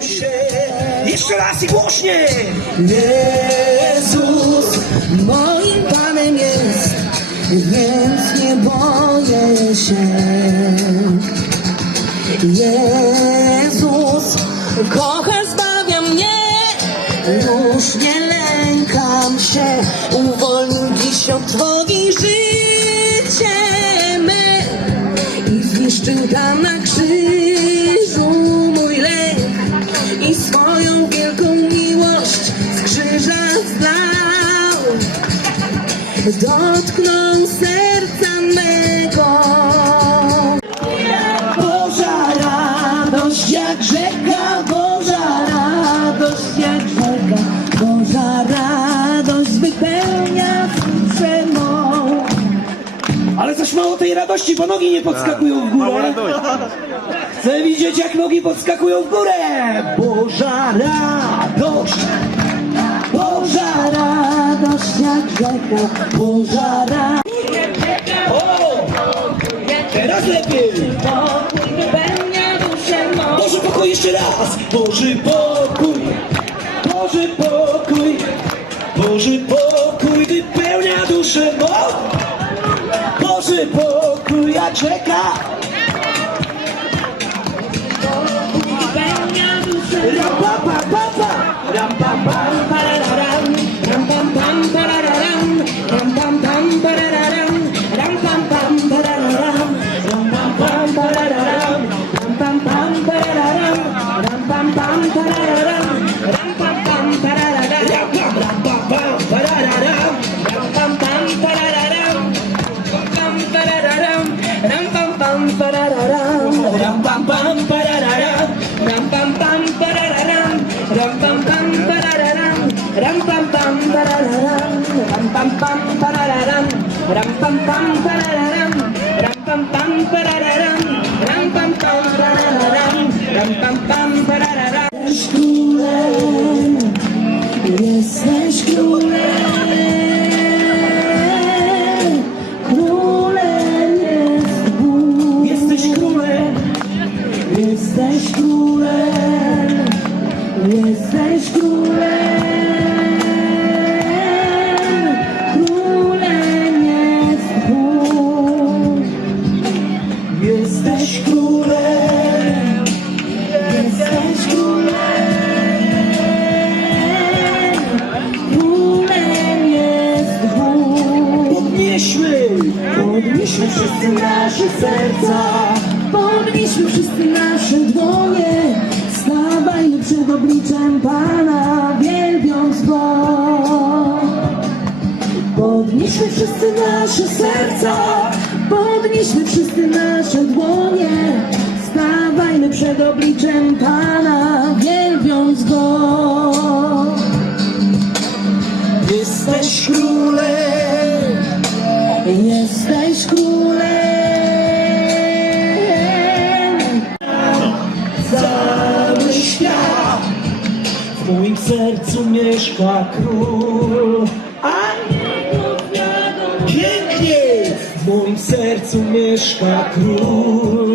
się. Jeszcze raz i głośniej. Jezus moim Panem jest, więc nie boję się. Jezus kocha, zbawia mnie, już nie lękam się. Uwolnił dziś od trwogi życie me i zniszczył tam Dotknął serca mego. Boża radość jak rzeka, Boża radość jak rzeka, Boża radość wypełnia duszę mą. Ale coś mało tej radości, bo nogi nie podskakują w górę. Chcę widzieć, jak nogi podskakują w górę. Boża radość. Boża radość jak rzeka, radość. O! Teraz lepiej. Wypełnia duszę mą. Boży pokój jeszcze raz. Boży pokój. Boży pokój. Boży pokój wypełnia duszę mą. Boży pokój jak rzeka. Ram, pa, pa, pa, pa. Ram, pa, pa. Pararam, pam pam pararam, ram pam pam pararam, ram pam pam pararam, ram pam pam pararam, ram pam pam pararam. Jesteś królem, jesteś królem, królem jest Bóg. Jesteś królem. Jesteś królem, jesteś królem, Podnieśmy. Podnieśmy wszyscy nasze serca, podnieśmy wszyscy nasze dłonie, stawajmy przed obliczem Pana, wielbiąc Go. Podnieśmy wszyscy nasze serca, podnieśmy wszyscy nasze dłonie, stawajmy przed obliczem Pana, wielbiąc Go. Król. A pięknie. W moim sercu mieszka król.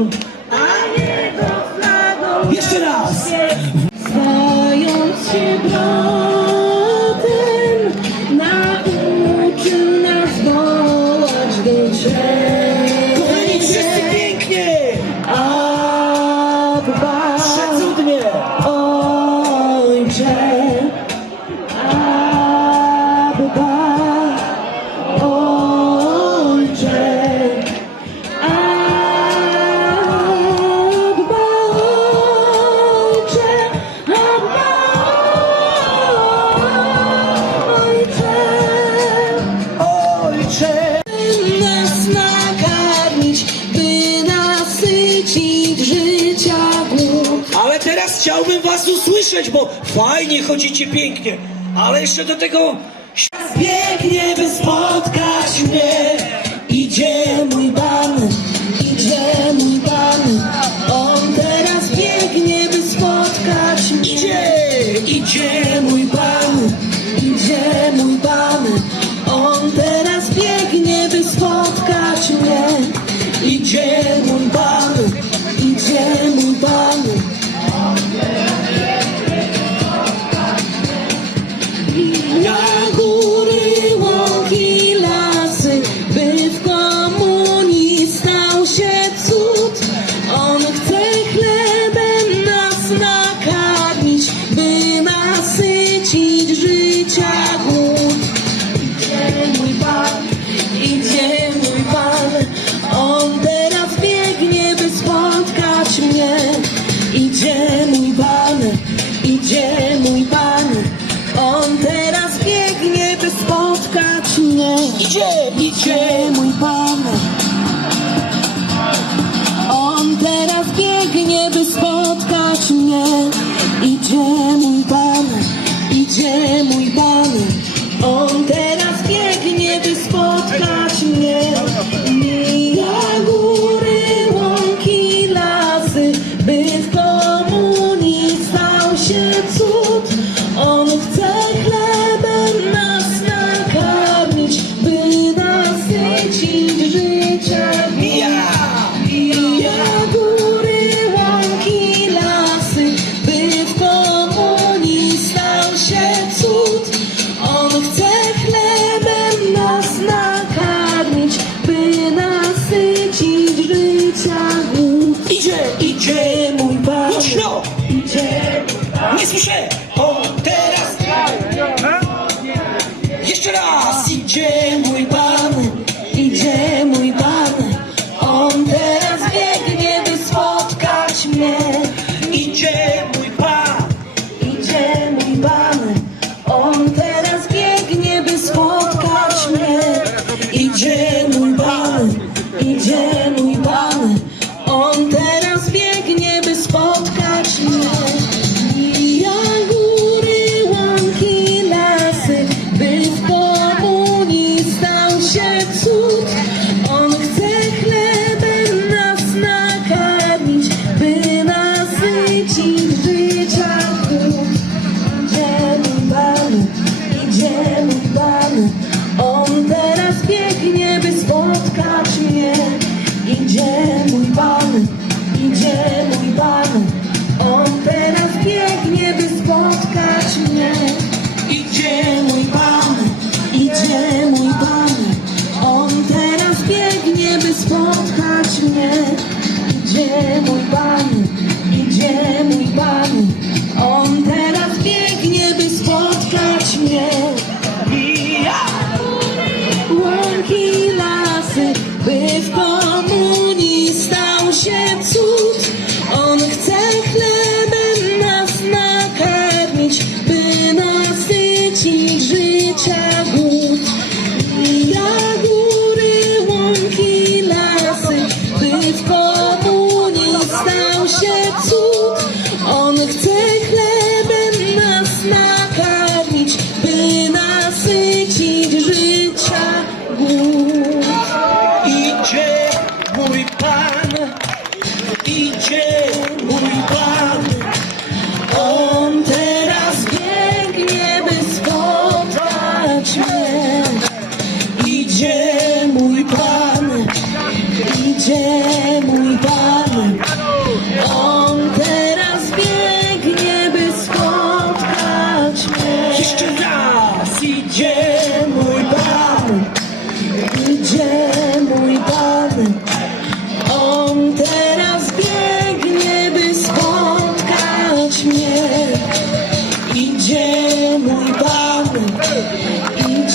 Bo fajnie chodzicie pięknie. Ale jeszcze do tego biegnie, by spotkać mnie. Raz. chlebem nas nakarmić, by nasycić życia. Idzie mój Pan, idzie mój Pan, On teraz biegnie, by spotkać mnie. Idzie mój Pan, idzie mój Pan.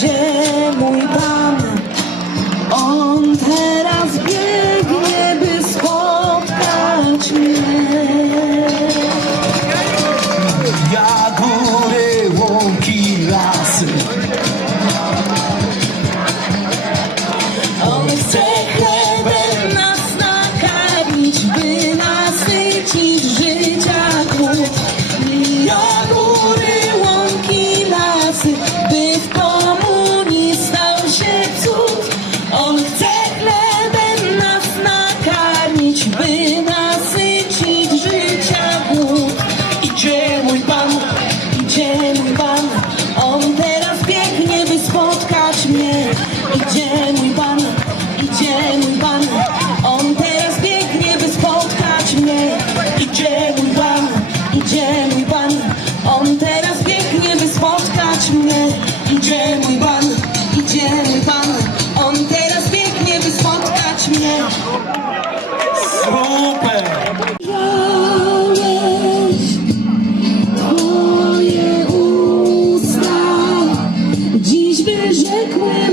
będzie je crois.